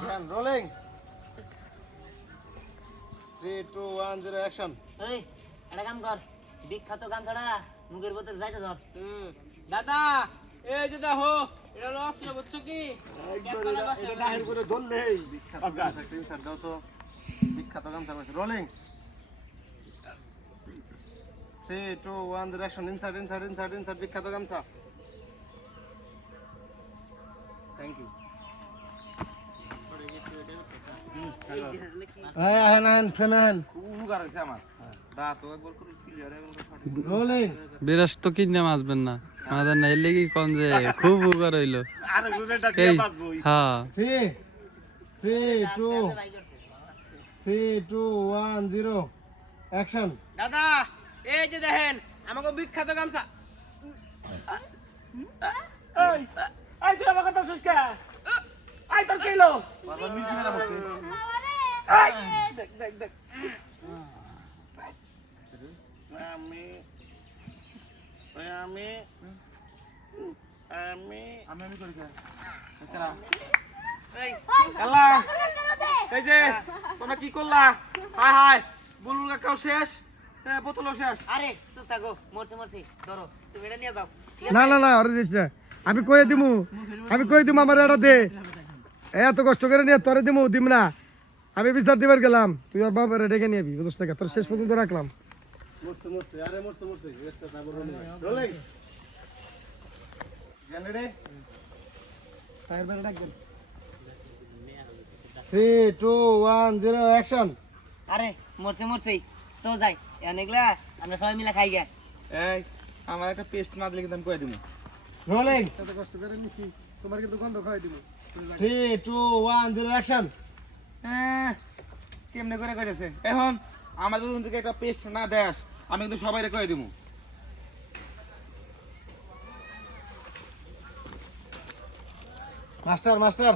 Again, rolling. 3, 2, 1, 0, action. এই এটা কাম কর বিখ্যাত গান ছড়া মুখের ভিতর যাইতে ধর দাদা এই যে দেখো এটা হলো অস্ত্র বুঝছো কি এটা ডাহের করে ধরলেই বিখ্যাত গামছা স্ক্রিনশট দাও তো বিখ্যাত গামছা কইছে রোলিং 3 2 1 ডাইরেকশন ইনসাইড বিখ্যাত গামছা থ্যাংক ইউ আহেন ফ্রেমে আহেন উগার হইছে আমার দাঁত তো একবার করে ক্লিয়ার হয়ে গেল রোলিং বিরাস তো কিনে মাছবেন না আমাদের না এলে কি কোন যে খুব উপকার হইলো আরে গুনেটা দিয়ে বাঁচবো হ্যাঁ 3 2 1 0 অ্যাকশন দাদা এই যে দেখেন আমাকে বিখ্যাত গামছা এই এই তুই আমাকে তো সুস্কা আই তোর কিলো বাবা মির্চি মেরা বসে এই দেখ দেখ আমি করি কেরা এই আল্লাহ এই যে তোমরা কি করলা হায় হায় বুলুল কাকাও শেষ বোতলও শেষ আরে চুপ থাকো মরছে ধরো তুমি এটা নিয়ে যাও না আরে দিস না আমি কই দিমু আমার এটা দে এত কষ্ট করে নিয়ে তোরে দিম না আমি বিচার দিবার গেলাম তুই আর বাবার ডেকে নিবি বুঝছ টাকা তোর শেষ পর্যন্ত রাখলাম মস্ত আরে মস্ত একটা তারপর রোলিং জেনারে টায়ার বেল ডাক দেন 3 2 1 0 অ্যাকশন আরে মরছে চল যাই এনেগুলা আমরা সবাই মিলে খাই গে এই আমার একটা পেস্ট না দিলে কিন্তু আমি কই দিমু রোলিং এত কষ্ট করে নিছি তোমার কিন্তু গন্ধ খাওয়াই দিব 3 2 1 0 অ্যাকশন কেমনে করে কইতেছে এখন আমার যদি থেকে একটা পেস্ট না দেস আমি কিন্তু সবাইরে কই দিমু মাস্টার